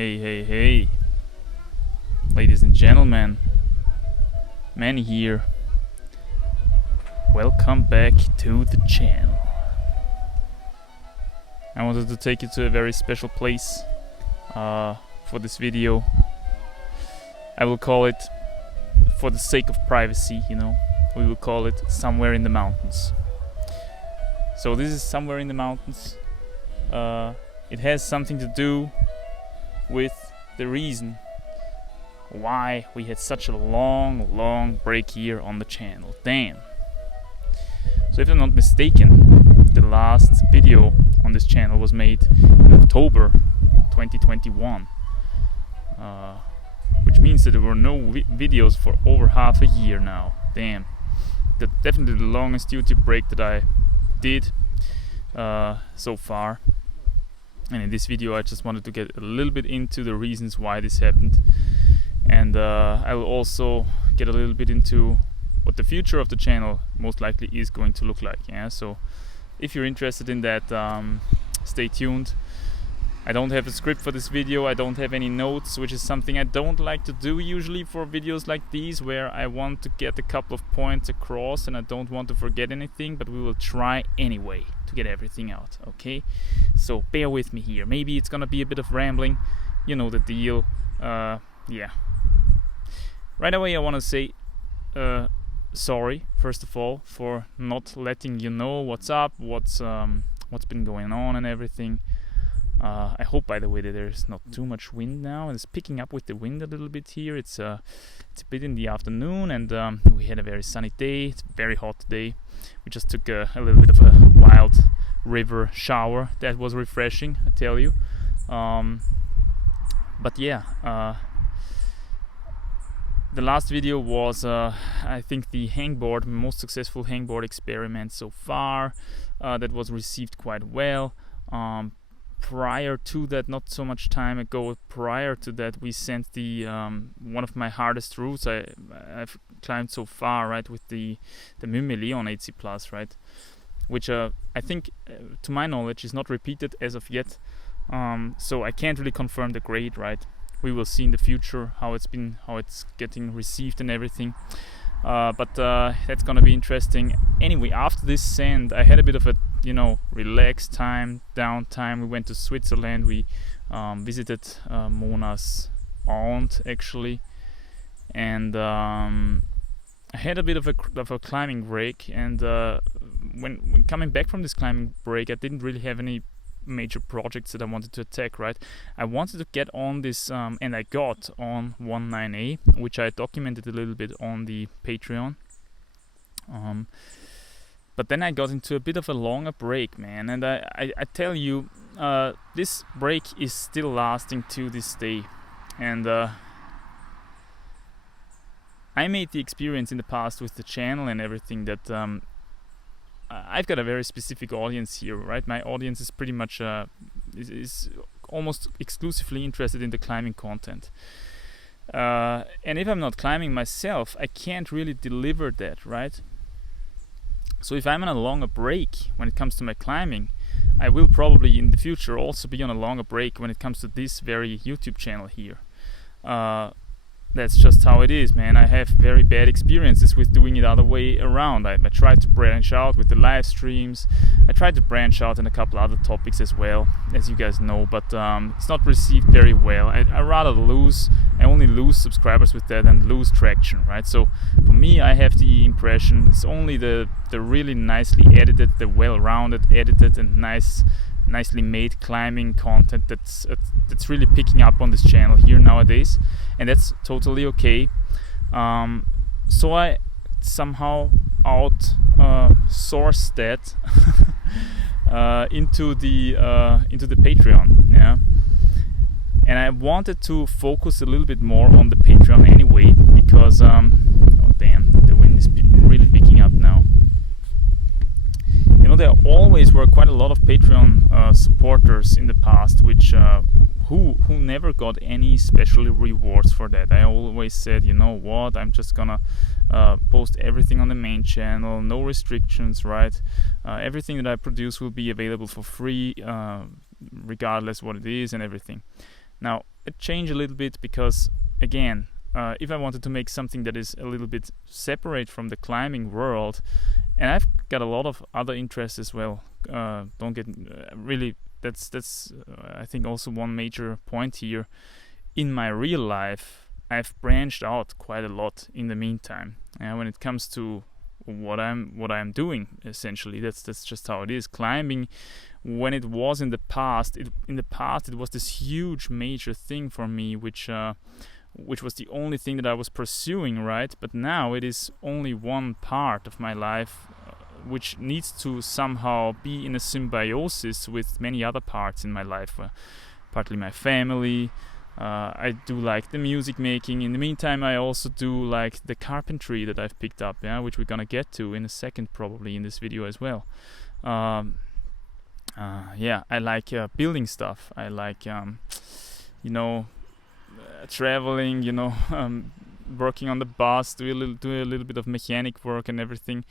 Hey, ladies and gentlemen, Manny here. Welcome back to the channel. I wanted to take you to a very special place for this video. I will call it, for the sake of privacy, we will call it Somewhere in the Mountains. So this is Somewhere in the Mountains. It has something to do with the reason why we had such a long break here on the channel. Damn. So if I'm not mistaken, the last video on this channel was made in October 2021, which means that there were no videos for over half a year now. Damn. That's definitely the longest YouTube break that I did so far. And in this video I just wanted to get a little bit into the reasons why this happened, and I will also get a little bit into what the future of the channel most likely is going to look like. So if you're interested in that, stay tuned. I don't have a script for this video, I don't have any notes, which is something I don't like to do usually for videos like these, where I want to get a couple of points across and I don't want to forget anything, but we will try anyway to get everything out, okay? So bear with me here. Maybe it's gonna be a bit of rambling, you know the deal. Yeah. Right away I want to say sorry, first of all, for not letting you know what's up, what's been going on and everything. I hope, by the way, that there's not too much wind now. It's picking up with the wind a little bit here. It's a bit in the afternoon, and we had a very sunny day. It's very hot today. We just took a little bit of a wild river shower. That was refreshing, I tell you. But yeah, the last video was, I think, the hangboard, most successful hangboard experiment so far. That was received quite well. Prior to that, not so much time ago, prior to that, we sent the one of my hardest routes I've climbed so far, right, with the Leon 8C Plus, right, which I think, to my knowledge, is not repeated as of yet. So I can't really confirm the grade, right? We will see in the future how it's getting received and everything. But that's gonna be interesting. Anyway, after this send, I had a bit of a relaxed time, downtime. We went to Switzerland. We visited Mona's aunt, actually, and I had a bit of a climbing break. And when coming back from this climbing break, I didn't really have any major projects that I wanted to attack, right? I wanted to get on this, and I got on 19A, which I documented a little bit on the Patreon. But then I got into a bit of a longer break, man, and I tell you, this break is still lasting to this day. And I made the experience in the past with the channel and everything that I've got a very specific audience here, right? My audience is pretty much is almost exclusively interested in the climbing content. And if I'm not climbing myself, I can't really deliver that, right? So if I'm on a longer break when it comes to my climbing, I will probably in the future also be on a longer break when it comes to this very YouTube channel here. That's just how it is, man. I have very bad experiences with doing it other way around. I tried to branch out with the live streams. I tried to branch out in a couple other topics as well, as you guys know, but it's not received very well. I only lose subscribers with that and lose traction, right? So for me, I have the impression it's only the really nicely edited, the well-rounded, edited and nicely made climbing content that's really picking up on this channel here nowadays, and that's totally okay. So I somehow sourced that into the Patreon, yeah. And I wanted to focus a little bit more on the Patreon anyway, because oh damn, the wind is really picking up now. There always were quite a lot of Patreon supporters in the past, which who never got any special rewards for that. I always said, you know what, I'm just gonna post everything on the main channel, no restrictions, right? Everything that I produce will be available for free, regardless what it is and everything. Now it changed a little bit because, again, if I wanted to make something that is a little bit separate from the climbing world, and I've got a lot of other interests as well. Don't get really. That's I think also one major point here. In my real life, I've branched out quite a lot in the meantime. When it comes to what I'm doing, essentially, that's just how it is. Climbing, when it was in the past, it was this huge major thing for me, which was the only thing that I was pursuing, right? But now it is only one part of my life, which needs to somehow be in a symbiosis with many other parts in my life, partly my family. I do like the music making. In the meantime, I also do like the carpentry that I've picked up, which we're gonna get to in a second, probably in this video as well. I like building stuff. I like, traveling. Working on the bus, do a little bit of mechanic work and everything.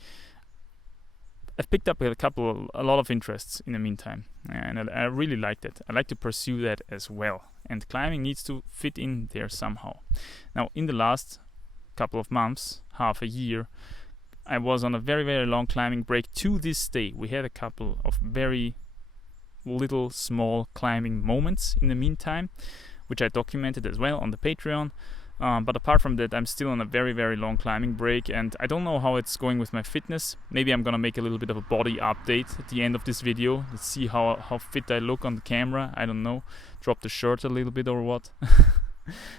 I've picked up a lot of interests in the meantime, and I really like that. I like to pursue that as well, and climbing needs to fit in there somehow. Now, in the last couple of months, half a year, I was on a very, very long climbing break. To this day, we had a couple of very little, small climbing moments in the meantime, which I documented as well on the Patreon. But apart from that, I'm still on a very, very long climbing break, and I don't know how it's going with my fitness. Maybe I'm gonna make a little bit of a body update at the end of this video. Let's see how fit I look on the camera. I don't know. Drop the shirt a little bit or what.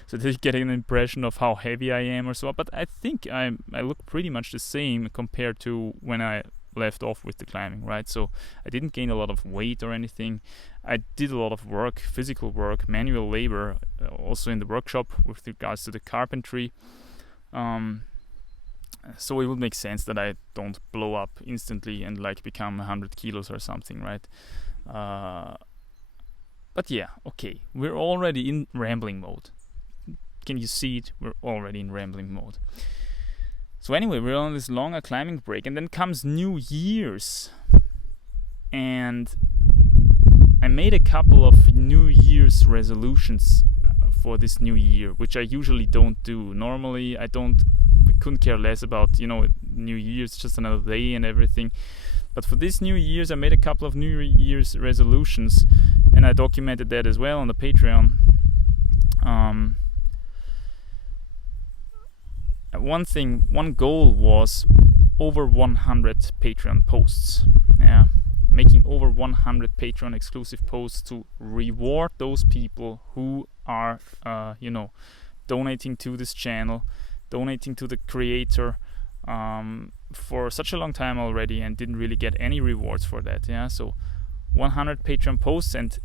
So that you get an impression of how heavy I am or so. But I think I look pretty much the same compared to when I left off with the climbing, right? So I didn't gain a lot of weight or anything. I did a lot of work, physical work, manual labor, also in the workshop with regards to the carpentry. So it would make sense that I don't blow up instantly and like become 100 kilos or something, right? But yeah, okay, we're already in rambling mode. Can you see it? We're already in rambling mode. So anyway, we're on this longer climbing break, and then comes New Year's, and I made a couple of New Year's resolutions for this new year, which I usually don't do. Normally, I couldn't care less about, New Year's, just another day and everything. But for this New Year's, I made a couple of New Year's resolutions, and I documented that as well on the Patreon. One goal was over 100 Patreon posts. Yeah, making over 100 Patreon exclusive posts to reward those people who are, donating to this channel, donating to the creator for such a long time already, and didn't really get any rewards for that. Yeah, so 100 Patreon posts, and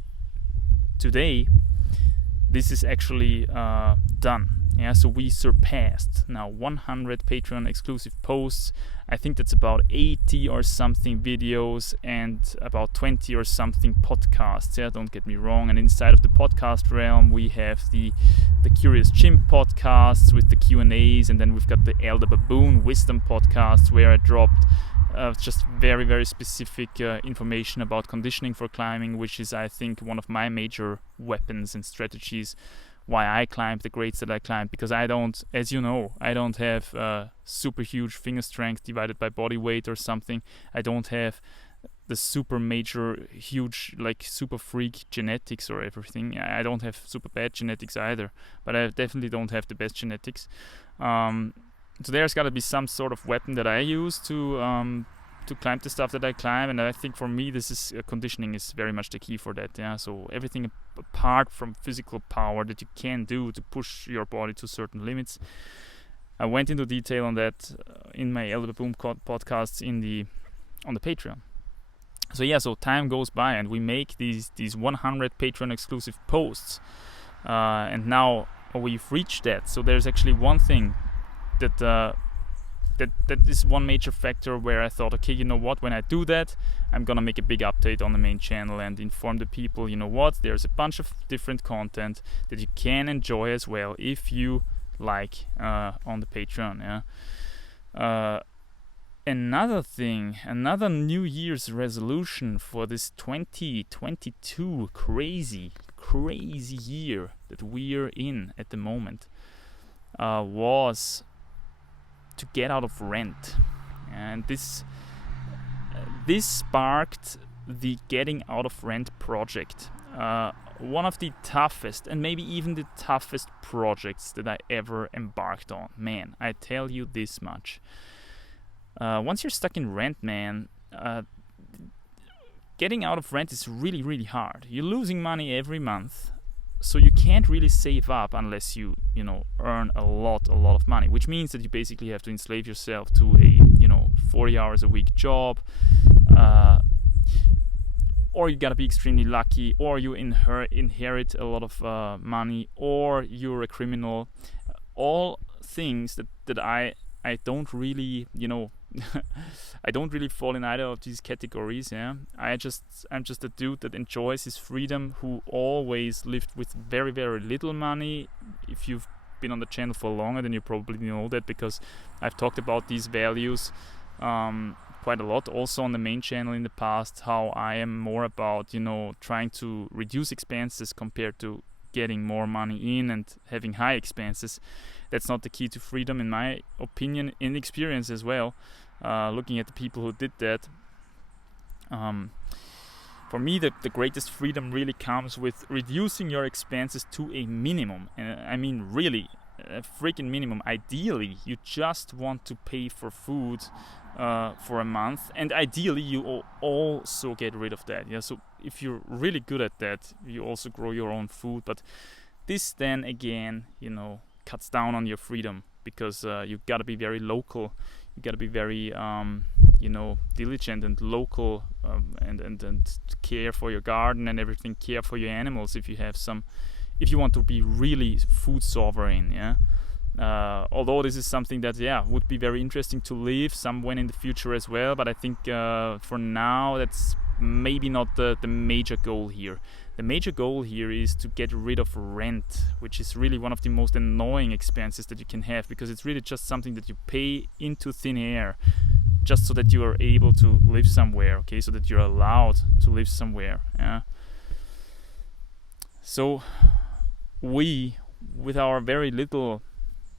today this is actually done. Yeah, so we surpassed now 100 Patreon exclusive posts. I think that's about 80 or something videos and about 20 or something podcasts. Yeah, don't get me wrong. And inside of the podcast realm, we have the Curious Chimp podcasts with the Q&As, and then we've got the Elder Baboon Wisdom podcast, where I dropped just very, very specific information about conditioning for climbing, which is, I think, one of my major weapons and strategies why I climb the grades that I climb, because I don't have super huge finger strength divided by body weight or something. I don't have the super major huge super freak genetics or everything. I don't have super bad genetics either, but I definitely don't have the best genetics. So there's got to be some sort of weapon that I use to climb the stuff that I climb, and I think for me this is conditioning is very much the key for that. Yeah, so everything apart from physical power that you can do to push your body to certain limits. I went into detail on that in my Elder Boom podcasts on the Patreon. So yeah, so time goes by and we make these 100 Patreon exclusive posts, and now we've reached that. So there's actually one thing that is one major factor where I thought, okay, you know what, when I do that, I'm gonna make a big update on the main channel and inform the people, you know what, there's a bunch of different content that you can enjoy as well if you like on the Patreon. Yeah. Another New Year's resolution for this 2022 crazy crazy year that we're in at the moment was to get out of rent. And this sparked the Getting Out of Rent project. One of the toughest, and maybe even the toughest projects that I ever embarked on. Man, I tell you this much. Once you're stuck in rent, man, getting out of rent is really, really hard. You're losing money every month, so you can't really save up unless you earn a lot of money, which means that you basically have to enslave yourself to a 40 hours a week job, or you gotta be extremely lucky, or you inherit a lot of money, or you're a criminal. All things that I don't really I don't really fall in either of these categories. I'm just a dude that enjoys his freedom, who always lived with very, very little money. If you've been on the channel for longer, then you probably know that, because I've talked about these values quite a lot also on the main channel in the past, how I am more about trying to reduce expenses compared to getting more money in and having high expenses. That's not the key to freedom, in my opinion, in experience as well. Looking at the people who did that, for me, the greatest freedom really comes with reducing your expenses to a minimum. I mean, really, a freaking minimum. Ideally, you just want to pay for food for a month, and ideally, you also get rid of that. So if you're really good at that, you also grow your own food. But this then again, cuts down on your freedom, because you gotta be very local. You gotta be very diligent and local, and care for your garden and everything, care for your animals if you want to be really food sovereign. Although this is something that would be very interesting to live somewhere in the future as well, but I think for now that's maybe not the major goal here. The major goal here is to get rid of rent, which is really one of the most annoying expenses that you can have, because it's really just something that you pay into thin air just so that you are able to live somewhere, okay, so that you're allowed to live somewhere. So we, with our very little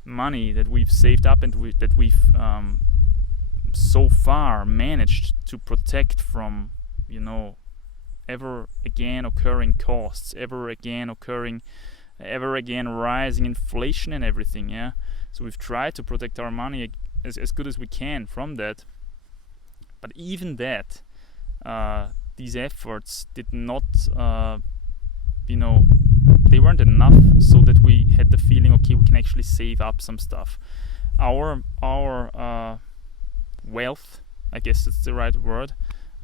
money that we've saved up and that we've so far managed to protect from ever again occurring costs, ever again rising inflation and everything. So we've tried to protect our money as good as we can from that, but even that, these efforts did not they weren't enough, so that we had the feeling, okay, we can actually save up some stuff. Our wealth, I guess that's the right word,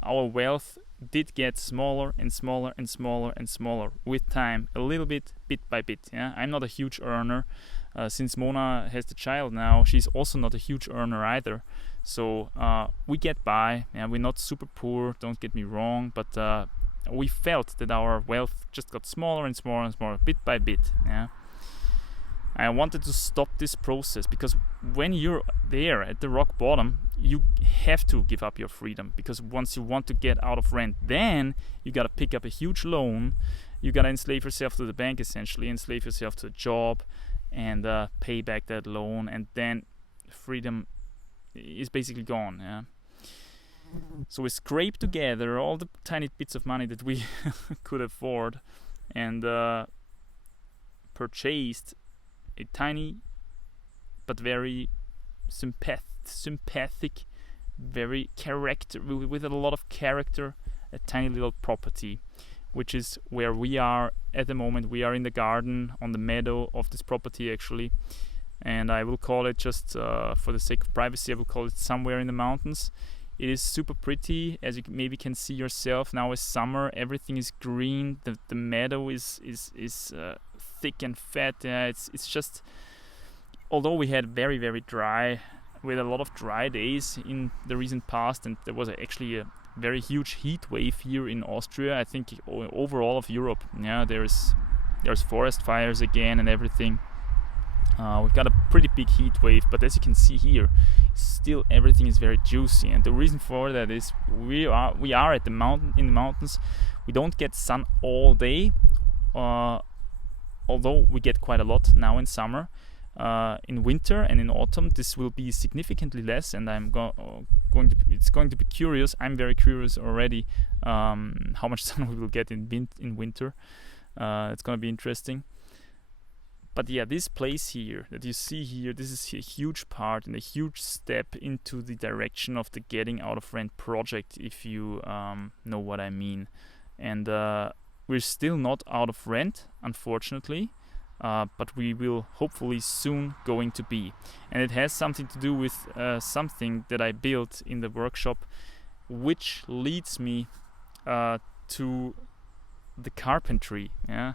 our wealth did get smaller and smaller and smaller and smaller with time, a little bit by bit. I'm not a huge earner. Since Mona has the child now, she's also not a huge earner either. So we get by. We're not super poor, don't get me wrong, but we felt that our wealth just got smaller and smaller and smaller, bit by bit. I wanted to stop this process, because when you're there at the rock bottom, you have to give up your freedom, because once you want to get out of rent, then you gotta pick up a huge loan, you gotta enslave yourself to the bank, essentially enslave yourself to a job, and pay back that loan, and then freedom is basically gone. So we scraped together all the tiny bits of money that we could afford, and purchased a tiny but very sympathetic, very with a lot of character, a tiny little property, which is where we are at the moment. We are in the garden on the meadow of this property, actually, and I will call it, just for the sake of privacy, I will call it Somewhere in the Mountains. It is super pretty, as you maybe can see yourself. Now is summer, everything is green, the meadow is thick and fat. It's just, although we had very, very dry, with a lot of dry days in the recent past, and there was actually a very huge heat wave here in Austria, I think overall of Europe. There's forest fires again and everything. We've got a pretty big heat wave, but as you can see here, still everything is very juicy, and the reason for that is we are at in the mountains. We don't get sun all day, although we get quite a lot now in summer, in winter and in autumn this will be significantly less, and it's going to be curious. I'm very curious already how much sun we will get in winter. It's going to be interesting. But yeah, this place here that you see here, this is a huge part and a huge step into the direction of the Getting Out of Rent project, if you know what I mean. And we're still not out of rent, unfortunately, but we will hopefully soon going to be. And it has something to do with something that I built in the workshop, which leads me to the carpentry. Yeah.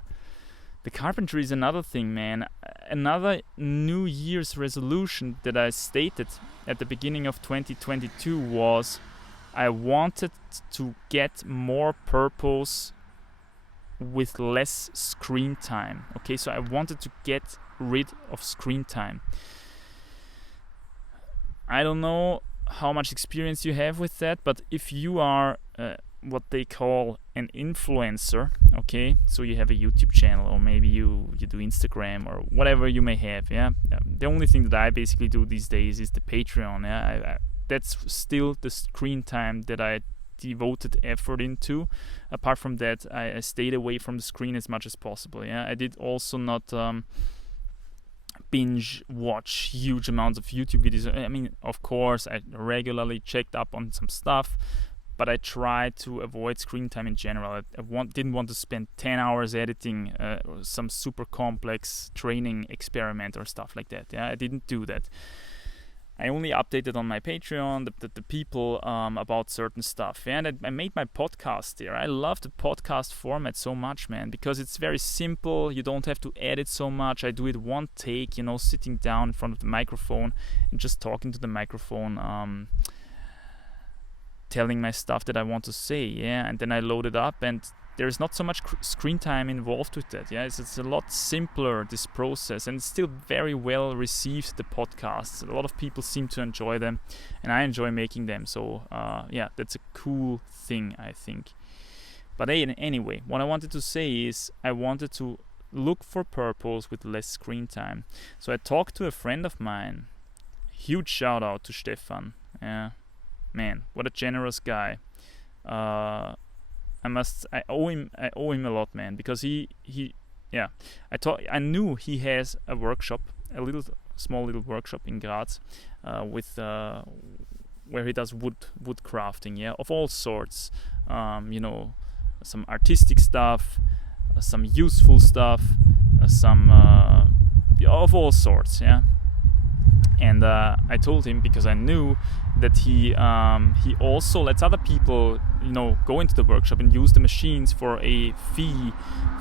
The carpentry is another thing, man. Another New Year's resolution that I stated at the beginning of 2022 was I wanted to get more purpose with less screen time. Okay, so I wanted to get rid of screen time. I don't know how much experience you have with that, but if you are what they call an influencer, okay, so you have a YouTube channel, or maybe you do Instagram or whatever you may have, yeah. The only thing that I basically do these days is the Patreon. Yeah, that's still the screen time that I devoted effort into. Apart from that, I stayed away from the screen as much as possible. Yeah, I did also not binge watch huge amounts of YouTube videos. I mean, of course, I regularly checked up on some stuff, but I tried to avoid screen time in general. I didn't want to spend 10 hours editing some super complex training experiment or stuff like that. Yeah, I didn't do that. I only updated on my Patreon the people about certain stuff. And I made my podcast there. I love the podcast format so much, man, because it's very simple. You don't have to edit so much. I do it one take, sitting down in front of the microphone and just talking to the microphone, telling my stuff that I want to say, yeah, and then I load it up, and there's not so much screen time involved with that, yeah. It's a lot simpler, this process, and it's still very well received, the podcasts. A lot of people seem to enjoy them, and I enjoy making them, so yeah, that's a cool thing, I think. But anyway, what I wanted to say is I wanted to look for purpose with less screen time. So I talked to a friend of mine. Huge shout out to Stefan. Yeah. Man, what a generous guy. I owe him a lot, man, because he I knew he has a workshop, a small little workshop in Graz, with where he does wood crafting, yeah, of all sorts. Some artistic stuff, some useful stuff, some of all sorts, yeah. And I told him, because I knew that he also lets other people, go into the workshop and use the machines for a fee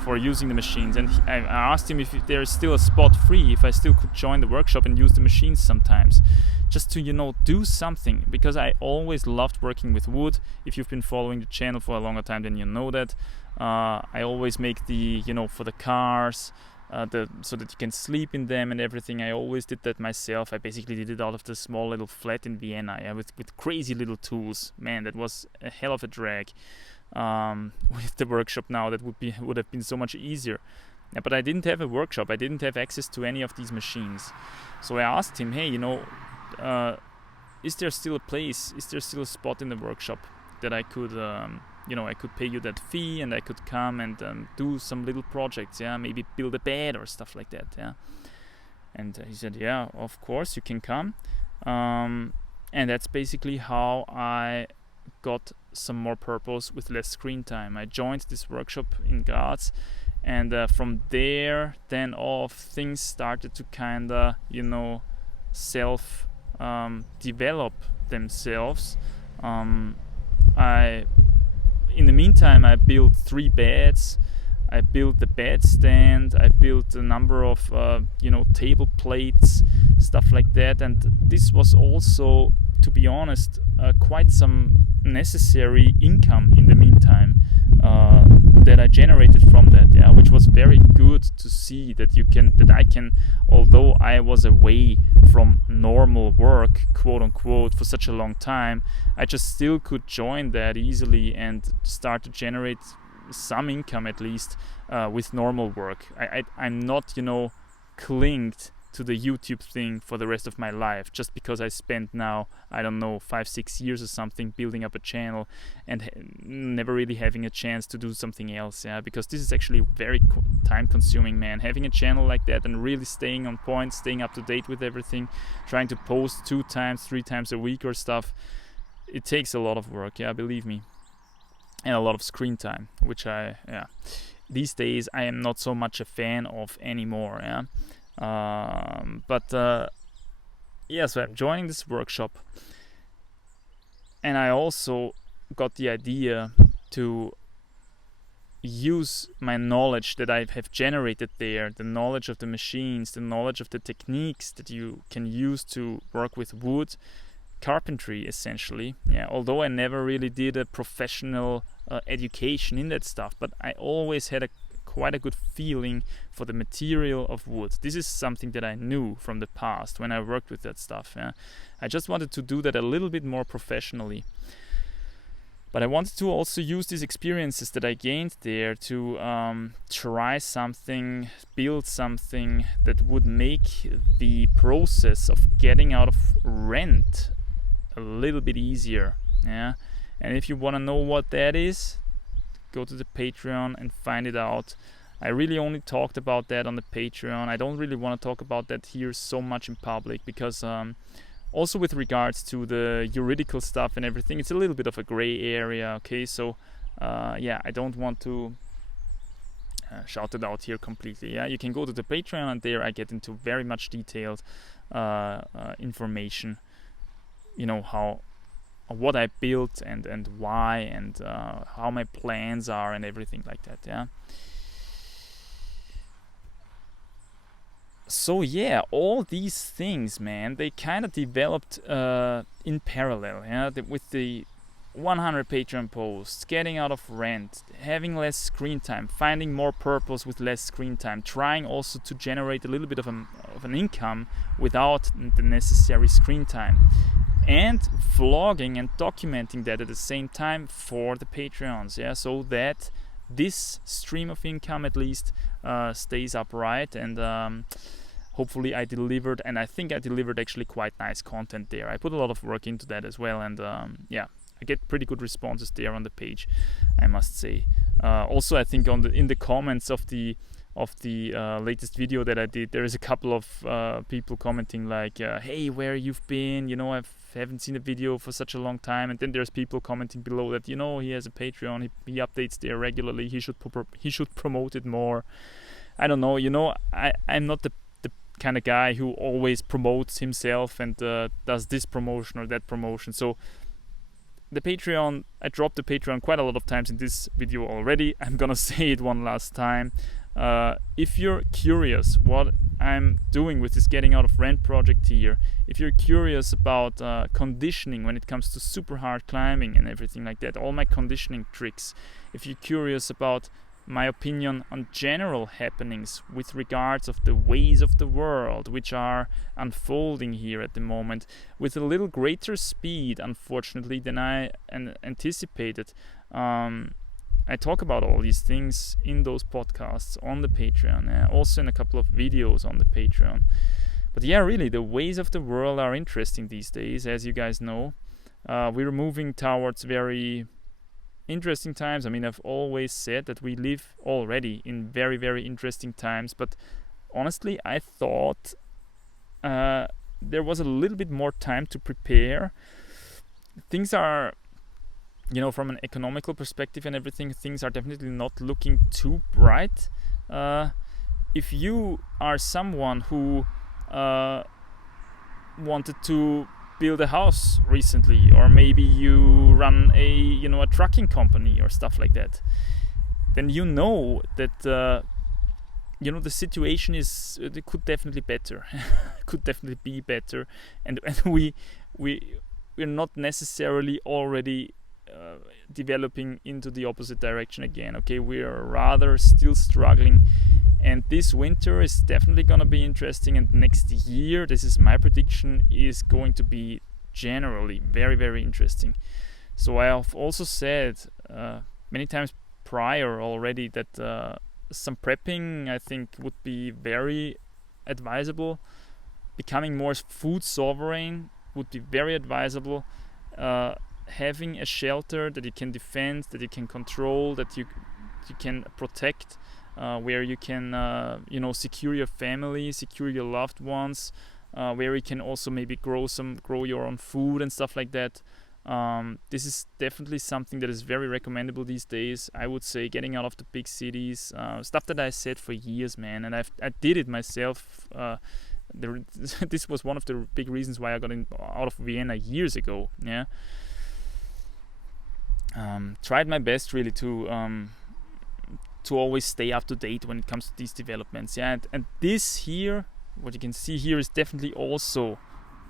for using the machines. And I asked him if there is still a spot free, if I still could join the workshop and use the machines sometimes, just to do something, because I always loved working with wood. If you've been following the channel for a longer time, then you know that. I always make the for the cars. So that you can sleep in them and everything. I always did that myself. I basically did it out of the small little flat in Vienna, with crazy little tools. Man, that was a hell of a drag. With the workshop now, that would have been so much easier. Yeah, but I didn't have a workshop. I didn't have access to any of these machines. So I asked him, hey, is there still a place? Is there still a spot in the workshop that I could I could pay you that fee, and I could come and do some little projects, yeah, maybe build a bed or stuff like that, yeah. And he said, yeah, of course you can come. And that's basically how I got some more purpose with less screen time. I joined this workshop in Graz, and from there then off, things started to kinda, self develop themselves. In the meantime, I built 3 beds. I built the bed stand. I built a number of, table plates, stuff like that. And this was also, to be honest, quite some necessary income in the meantime that I generated from that. Yeah, which was very good to see that I can, although I was away from normal work, quote unquote, for such a long time, I just still could join that easily and start to generate some income at least with normal work. I'm not, clinged to the YouTube thing for the rest of my life just because I spent now, I don't know, 5-6 years or something building up a channel and never really having a chance to do something else. Yeah, because this is actually very time consuming, man. Having a channel like that and really staying on point, staying up to date with everything, trying to post 2 times, 3 times a week or stuff, it takes a lot of work, yeah, believe me, and a lot of screen time, which these days I am not so much a fan of anymore. Yeah. So I'm joining this workshop, and I also got the idea to use my knowledge that I have generated there, the knowledge of the machines, the knowledge of the techniques that you can use to work with wood, carpentry essentially. Yeah, although I never really did a professional education in that stuff, but I always had quite a good feeling for the material of wood. This is something that I knew from the past when I worked with that stuff. Yeah. I just wanted to do that a little bit more professionally. But I wanted to also use these experiences that I gained there to try something, build something that would make the process of getting out of rent a little bit easier. Yeah. And if you want to know what that is, go to the Patreon and find it out. I really only talked about that on the Patreon. I don't really want to talk about that here so much in public because also with regards to the juridical stuff and everything, it's a little bit of a gray area, okay? So I don't want to shout it out here completely. Yeah, you can go to the Patreon, and there I get into very much detailed information, how what I built and why and how my plans are and everything like that. Yeah. So yeah, all these things, man, they kind of developed in parallel. Yeah, with the 100 Patreon posts, getting out of rent, having less screen time, finding more purpose with less screen time, trying also to generate a little bit of an income without the necessary screen time, and vlogging and documenting that at the same time for the Patreons, yeah, so that this stream of income at least stays upright, and hopefully I delivered, and I think I delivered actually quite nice content there. I put a lot of work into that as well, and I get pretty good responses there on the page, I must say. Also, I think in the comments of the latest video that I did, there is a couple of people commenting like, hey, where you've been, I haven't seen a video for such a long time. And then there's people commenting below that, he has a Patreon, he updates there regularly, he should promote it more. I don't know, I'm not the kind of guy who always promotes himself and does this promotion or that promotion. So the Patreon, I dropped the Patreon quite a lot of times in this video already. I'm gonna say it one last time. If you're curious what I'm doing with this getting out of rent project here, if you're curious about conditioning when it comes to super hard climbing and everything like that, all my conditioning tricks, if you're curious about my opinion on general happenings with regards of the ways of the world which are unfolding here at the moment with a little greater speed, unfortunately, than I anticipated, I talk about all these things in those podcasts on the Patreon, also in a couple of videos on the Patreon. But yeah, really, the ways of the world are interesting these days, as you guys know. We're moving towards very interesting times. I mean, I've always said that we live already in very, very interesting times, but honestly, I thought there was a little bit more time to prepare. Things are, from an economical perspective and everything, things are definitely not looking too bright. If you are someone who wanted to build a house recently, or maybe you run a trucking company or stuff like that, then that the situation it could definitely be better, and we're not necessarily already developing into the opposite direction again. Okay, we are rather still struggling, and this winter is definitely going to be interesting, and next year, this is my prediction, is going to be generally very, very interesting. So I have also said many times prior already that some prepping I think would be very advisable. Becoming more food sovereign would be very advisable. Having a shelter that you can defend, that you can control, that you can protect, where you can secure your family, secure your loved ones, where you can also maybe grow your own food and stuff like that. This is definitely something that is very recommendable these days. I would say getting out of the big cities, stuff that I said for years, man, and I did it myself. This was one of the big reasons why I got out of Vienna years ago. Yeah, tried my best really to always stay up to date when it comes to these developments. Yeah, and this here, what you can see here, is definitely also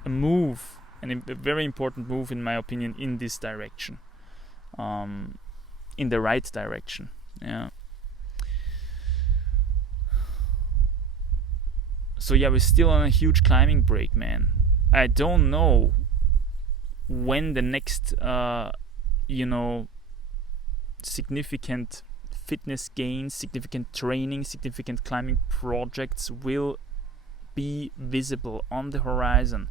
a move. And a very important move, in my opinion, in this direction, in the right direction. Yeah. So yeah, we're still on a huge climbing break, man. I don't know when the next, significant fitness gains, significant training, significant climbing projects will be visible on the horizon.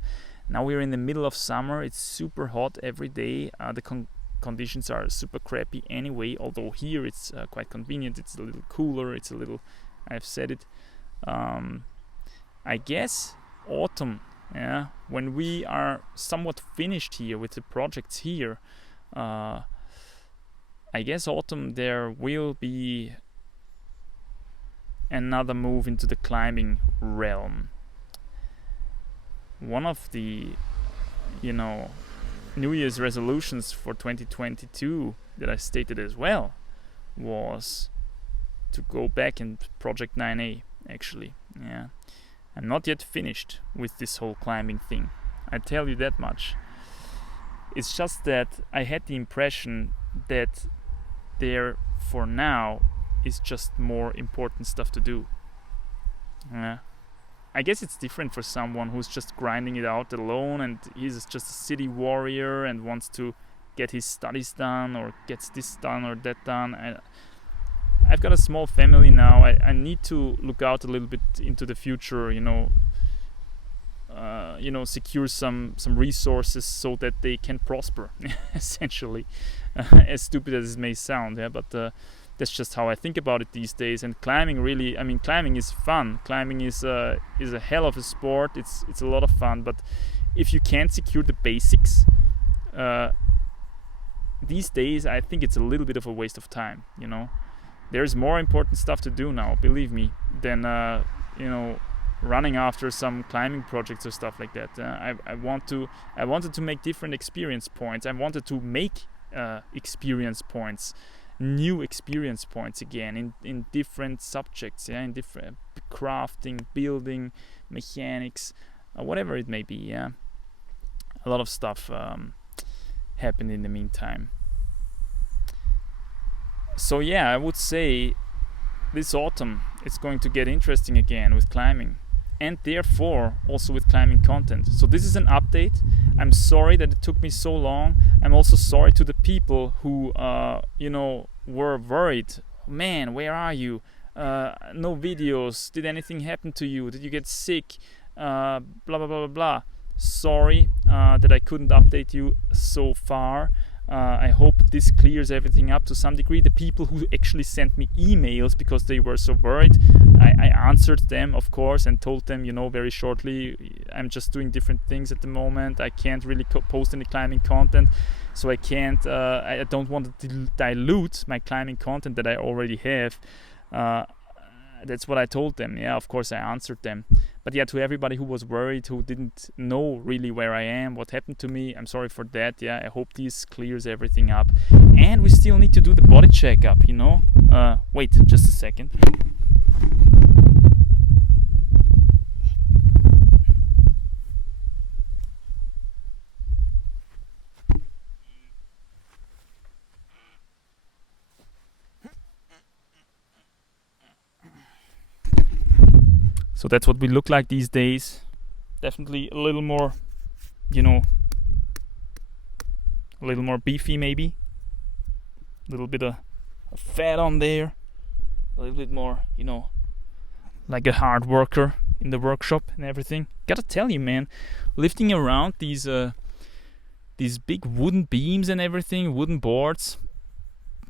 Now we're in the middle of summer. It's super hot every day. The conditions are super crappy anyway, although here it's quite convenient. It's a little cooler. I've said it. I guess autumn, yeah, when we are somewhat finished here with the projects here, I guess autumn there will be another move into the climbing realm. One of the, New Year's resolutions for 2022 that I stated as well was to go back in Project 9A, actually. Yeah, I'm not yet finished with this whole climbing thing. I tell you that much. It's just that I had the impression that there, for now, is just more important stuff to do. Yeah. I guess it's different for someone who's just grinding it out alone and he's just a city warrior and wants to get his studies done or gets this done or that done. I've got a small family now. I need to look out a little bit into the future, secure some resources so that they can prosper, essentially. As stupid as it may sound, yeah, but that's just how I think about it these days. And climbing, really, climbing is fun. Climbing is a hell of a sport. It's a lot of fun. But if you can't secure the basics, these days I think it's a little bit of a waste of time. There's more important stuff to do now, believe me, than running after some climbing projects or stuff like that. I wanted to make different experience points. I wanted to make experience points. New experience points again in different subjects, in different crafting, building, mechanics, whatever it may be. Yeah, a lot of stuff happened in the meantime. So yeah, I would say this autumn it's going to get interesting again with climbing, and therefore also with climbing content. So this is an update. I'm sorry that it took me so long. I'm also sorry to the people who were worried. Man, where are you? No videos. Did anything happen to you? Did you get sick? Blah blah blah blah blah. Sorry that I couldn't update you so far. I hope this clears everything up to some degree. The people who actually sent me emails because they were so worried, I answered them, of course, and told them, very shortly, I'm just doing different things at the moment. I can't really post any climbing content, so I can't. I don't want to dilute my climbing content that I already have. That's what I told them. Yeah, of course I answered them. But yeah, to everybody who was worried, who didn't know really where I am, what happened to me, I'm sorry for that. Yeah, I hope this clears everything up. And we still need to do the body checkup, Wait, just a second. So that's what we look like these days. Definitely a little more, a little more beefy maybe. A little bit of fat on there, a little bit more, like a hard worker in the workshop and everything. Gotta tell you, man, lifting around these big wooden beams and everything, wooden boards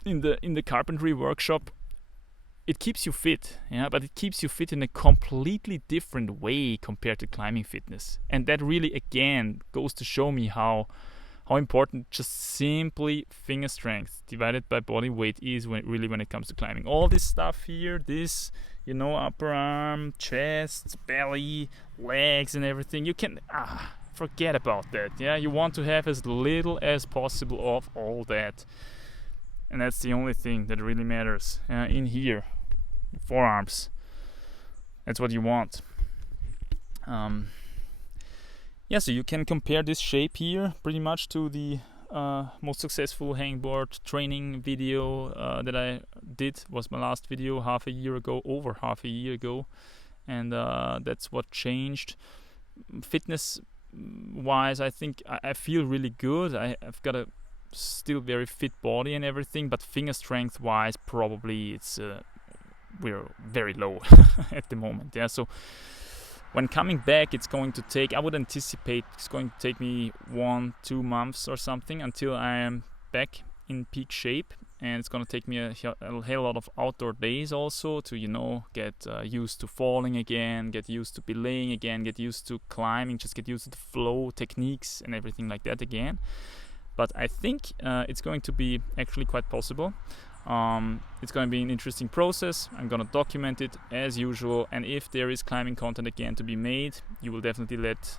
in the carpentry workshop, it keeps you fit, but it keeps you fit in a completely different way compared to climbing fitness. And that really, again, goes to show me how important just simply finger strength divided by body weight is when it comes to climbing. All this stuff here, this, upper arm, chest, belly, legs and everything, you can forget about that. You want to have as little as possible of all that. And that's the only thing that really matters in here. Forearms. That's what you want. So you can compare this shape here pretty much to the most successful hangboard training video that I did. Was my last video over half a year ago, and that's what changed. Fitness wise, I think I feel really good. I've got a still very fit body and everything, but finger strength wise, probably it's we're very low at the moment. So when coming back, I would anticipate it's going to take me 1-2 months or something until I am back in peak shape, and it's going to take me a hell lot of outdoor days also to get used to falling again, get used to belaying again, get used to climbing, just get used to the flow techniques and everything like that again. But I think it's going to be actually quite possible. It's going to be an interesting process. I'm going to document it as usual, and if there is climbing content again to be made, I will definitely let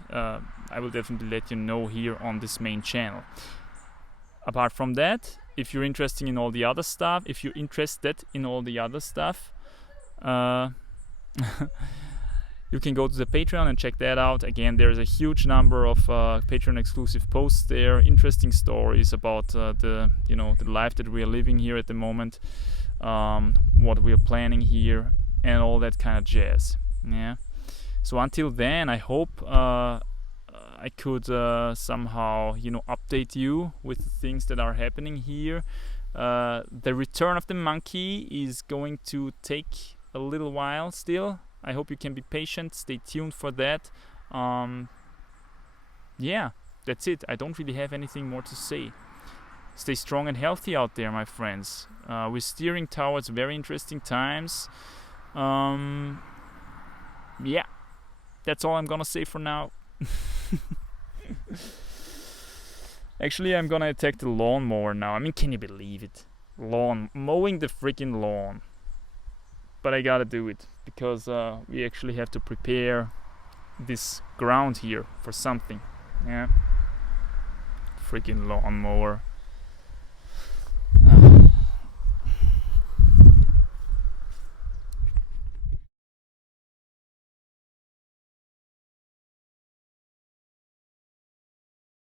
you know here on this main channel. Apart from that, if you're interested in all the other stuff, you can go to the Patreon and check that out. Again, there's a huge number of Patreon exclusive posts there, interesting stories about the life that we are living here at the moment, what we are planning here, and all that kind of jazz. So until then, I hope I could somehow update you with the things that are happening here. The return of the monkey is going to take a little while still. I hope you can be patient. Stay tuned for that. That's it. I don't really have anything more to say. Stay strong and healthy out there, my friends. We're steering towards very interesting times. That's all I'm gonna say for now. Actually, I'm gonna attack the lawnmower now. I mean, can you believe it? Mowing the freaking lawn. But I gotta do it because we actually have to prepare this ground here for something. Freaking lawnmower.